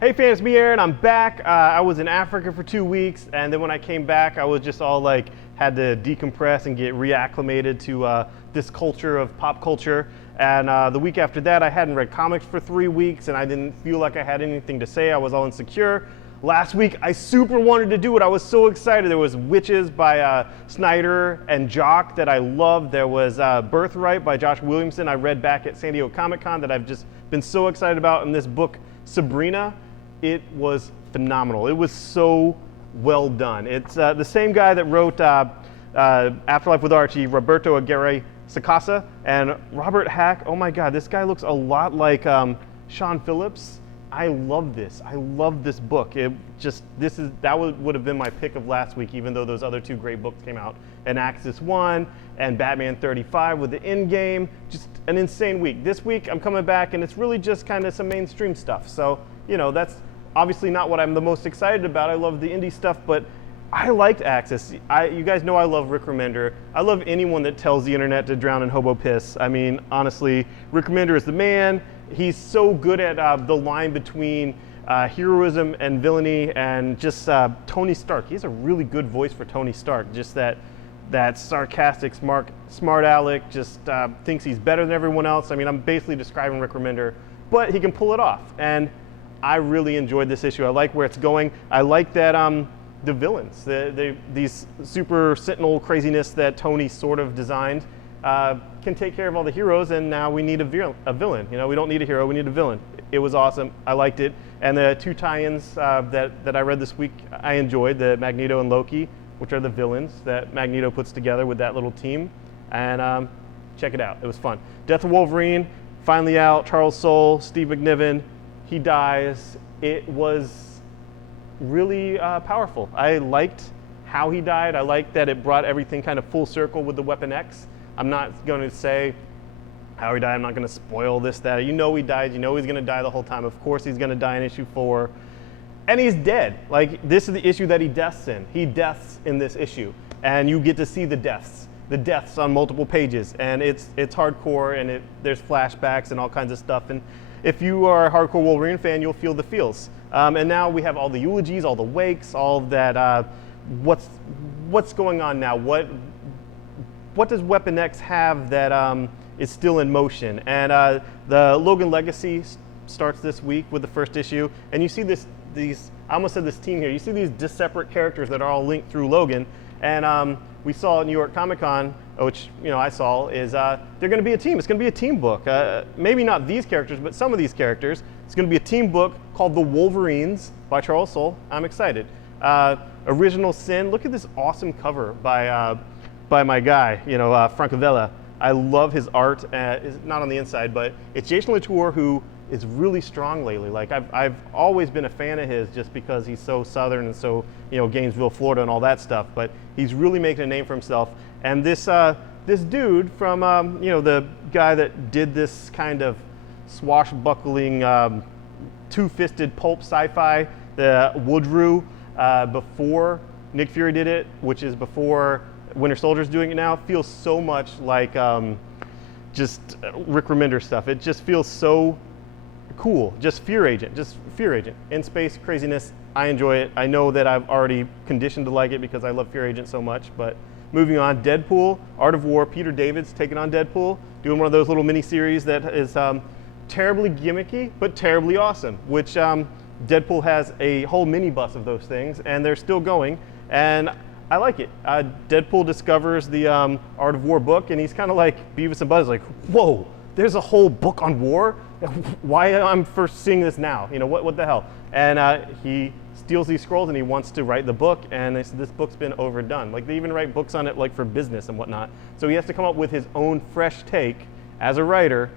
Hey fans, me Aaron, I'm back. I was in Africa for 2 weeks, and then when I came back, I was just all like, had to decompress and get reacclimated to this culture of pop culture. And the week after that, I hadn't read comics for 3 weeks, and I didn't feel like I had anything to say. I was all insecure. Last week, I super wanted to do it. I was so excited. There was Wytches by Snyder and Jock that I loved. There was Birthright by Josh Williamson I read back at San Diego Comic-Con that I've just been so excited about. And this book, Sabrina, it was phenomenal. It was so well done. It's the same guy that wrote Afterlife with Archie, Roberto Aguirre Sacasa, and Robert Hack. Oh my God, this guy looks a lot like Sean Phillips. I love this. I love this book. It just that would have been my pick of last week, even though those other two great books came out. And Axis 1 and Batman 35 with the Endgame. Just an insane week. This week I'm coming back and it's really just kind of some mainstream stuff. So, you know, that's obviously not what I'm the most excited about. I love the indie stuff, but I liked Axis. You guys know I love Rick Remender. I love anyone that tells the internet to drown in hobo piss. I mean, honestly, Rick Remender is the man. He's so good at the line between heroism and villainy, and just Tony Stark. He has a really good voice for Tony Stark. Just that sarcastic, smart aleck, just thinks he's better than everyone else. I mean, I'm basically describing Rick Remender, but he can pull it off. And I really enjoyed this issue. I like where it's going. I like that the villains, these super sentinel craziness that Tony sort of designed, can take care of all the heroes, and now we need a villain. You know, we don't need a hero, we need a villain. It was awesome. I liked it. And the two tie-ins that I read this week, I enjoyed, the Magneto and Loki, which are the villains that Magneto puts together with that little team. And check it out. It was fun. Death of Wolverine, finally out. Charles Soule, Steve McNiven, he dies. It was really powerful. I liked how he died. I liked that it brought everything kind of full circle with the Weapon X. I'm not going to say how he died. I'm not going to spoil this, that. You know he died. You know he's going to die the whole time. Of course he's going to die in issue 4. And he's dead. Like, this is the issue that he deaths in. He deaths in this issue. And you get to see the deaths on multiple pages. And it's hardcore, and there's flashbacks and all kinds of stuff. And if you are a hardcore Wolverine fan, you'll feel the feels. And now we have all the eulogies, all the wakes, all of that. What's going on now? What does Weapon X have that is still in motion? And the Logan Legacy starts this week with the first issue, and you see these, I almost said this team here, you see these separate characters that are all linked through Logan, and we saw at New York Comic Con, which I saw, is they're going to be a team. It's going to be a team book. Maybe not these characters, but some of these characters. It's going to be a team book called The Wolverines by Charles Soule. I'm excited. Original Sin, look at this awesome cover by my guy, Francavilla. I love his art. It's not on the inside, but it's Jason Latour, who is really strong lately. Like, I've always been a fan of his just because he's so southern and so, Gainesville, Florida and all that stuff, but he's really making a name for himself. And this dude from, the guy that did this kind of swashbuckling, two-fisted pulp sci-fi, the Woodrue, before Nick Fury did it, which is before Winter Soldier's doing it now, feels so much like just Rick Remender stuff. It just feels so cool. Just Fear Agent. In space craziness. I enjoy it. I know that I've already conditioned to like it because I love Fear Agent so much. But moving on, Deadpool, Art of War. Peter David's taking on Deadpool, doing one of those little mini-series that is terribly gimmicky but terribly awesome, which Deadpool has a whole minibus of those things, and they're still going. And I like it. Deadpool discovers the Art of War book, and he's kind of like Beavis and Buzz, like, whoa, there's a whole book on war? Why I'm first seeing this now? What the hell? And he steals these scrolls, and he wants to write the book, and this book's been overdone. Like, they even write books on it, like, for business and whatnot. So he has to come up with his own fresh take as a writer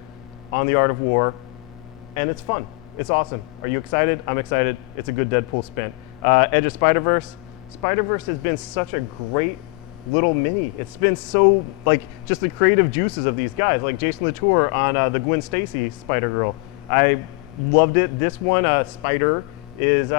on the Art of War, and it's fun. It's awesome. Are you excited? I'm excited. It's a good Deadpool spin. Edge of Spider-Verse. Spider-Verse has been such a great little mini. It's been so, like, just the creative juices of these guys, like Jason Latour on the Gwen Stacy Spider-Girl. I loved it. This one, Spider, is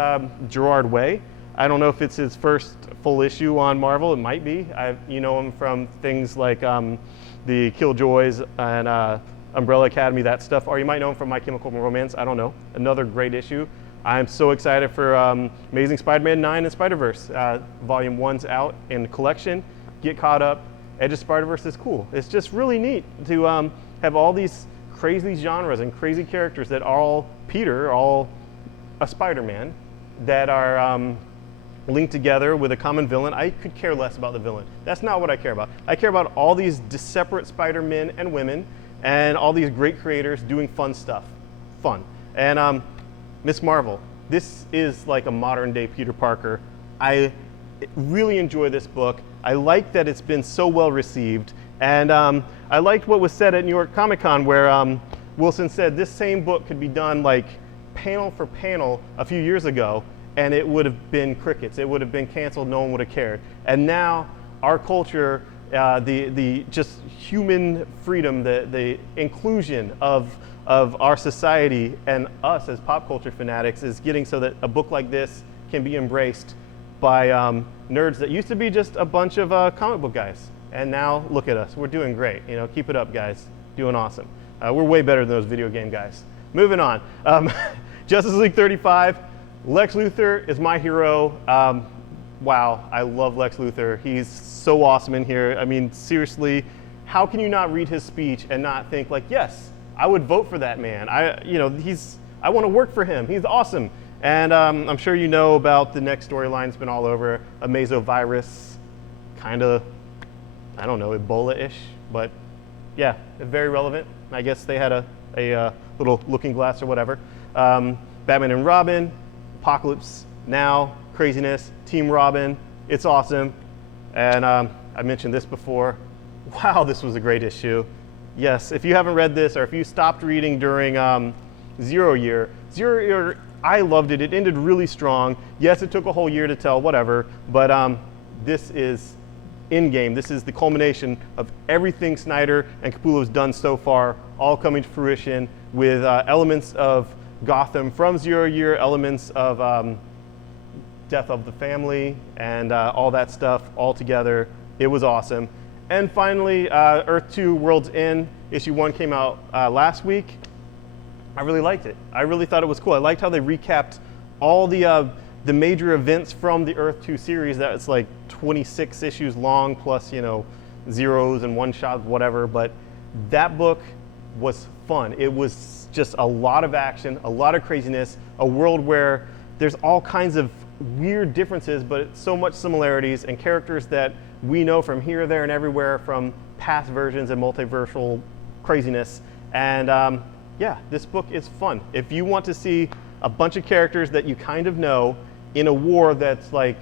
Gerard Way. I don't know if it's his first full issue on Marvel. It might be. You know him from things like the Killjoys and Umbrella Academy, that stuff. Or you might know him from My Chemical Romance. I don't know. Another great issue. I'm so excited for Amazing Spider-Man 9 and Spider-Verse. Volume 1's out in the collection. Get caught up. Edge of Spider-Verse is cool. It's just really neat to have all these crazy genres and crazy characters that are all Peter, all a Spider-Man, that are linked together with a common villain. I could care less about the villain. That's not what I care about. I care about all these separate Spider-Men and women and all these great creators doing fun stuff. Fun. And Miss Marvel, this is like a modern day Peter Parker. I really enjoy this book. I like that it's been so well received. And I liked what was said at New York Comic Con where Wilson said this same book could be done like panel for panel a few years ago and it would have been crickets. It would have been canceled, no one would have cared. And now our culture, the just human freedom, the inclusion of our society and us as pop culture fanatics is getting so that a book like this can be embraced by nerds that used to be just a bunch of comic book guys. And now look at us, we're doing great. You know, keep it up, guys, doing awesome. We're way better than those video game guys. Moving on, Justice League 35, Lex Luthor is my hero. Wow, I love Lex Luthor. He's so awesome in here. I mean, seriously, how can you not read his speech and not think like, yes, I would vote for that man. I want to work for him. He's awesome. And I'm sure you know about the next storyline. It's been all over. Amazovirus, kind of, I don't know, Ebola-ish, but yeah, very relevant. I guess they had a little looking glass or whatever. Batman and Robin, Apokolips, now, craziness, Team Robin, it's awesome. And I mentioned this before. Wow, this was a great issue. Yes, if you haven't read this or if you stopped reading during Zero Year, I loved it. It ended really strong. Yes, it took a whole year to tell, whatever, but this is Endgame. This is the culmination of everything Snyder and Capullo's done so far, all coming to fruition with elements of Gotham from Zero Year, elements of Death of the Family, and all that stuff all together. It was awesome. And finally, Earth 2 World's End, issue 1 came out last week. I really liked it. I really thought it was cool. I liked how they recapped all the major events from the Earth 2 series. That's like 26 issues long, plus, you know, zeros and one shots, whatever. But that book was fun. It was just a lot of action, a lot of craziness, a world where there's all kinds of weird differences, but so much similarities and characters that we know from here, there, and everywhere from past versions and multiversal craziness. And yeah, this book is fun. If you want to see a bunch of characters that you kind of know in a war that's like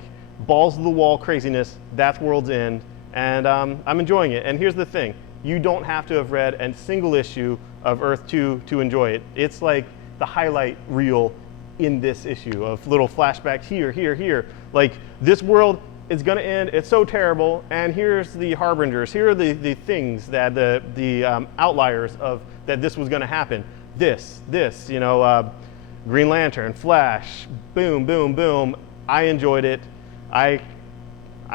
balls to the wall craziness, that's World's End. And I'm enjoying it. And here's the thing, you don't have to have read a single issue of Earth 2 to enjoy it. It's like the highlight reel in this issue of little flashbacks here, here, here. Like, this world is gonna end, it's so terrible, and here's the harbingers, here are the things that the outliers of that this was gonna happen. This, you know, Green Lantern, Flash, boom, boom, boom. I enjoyed it. I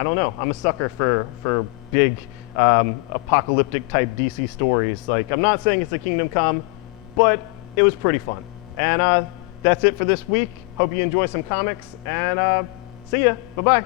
don't know, I'm a sucker for big apocalyptic type DC stories. Like, I'm not saying it's a Kingdom Come, but it was pretty fun. And that's it for this week. Hope you enjoy some comics, and see ya, bye-bye.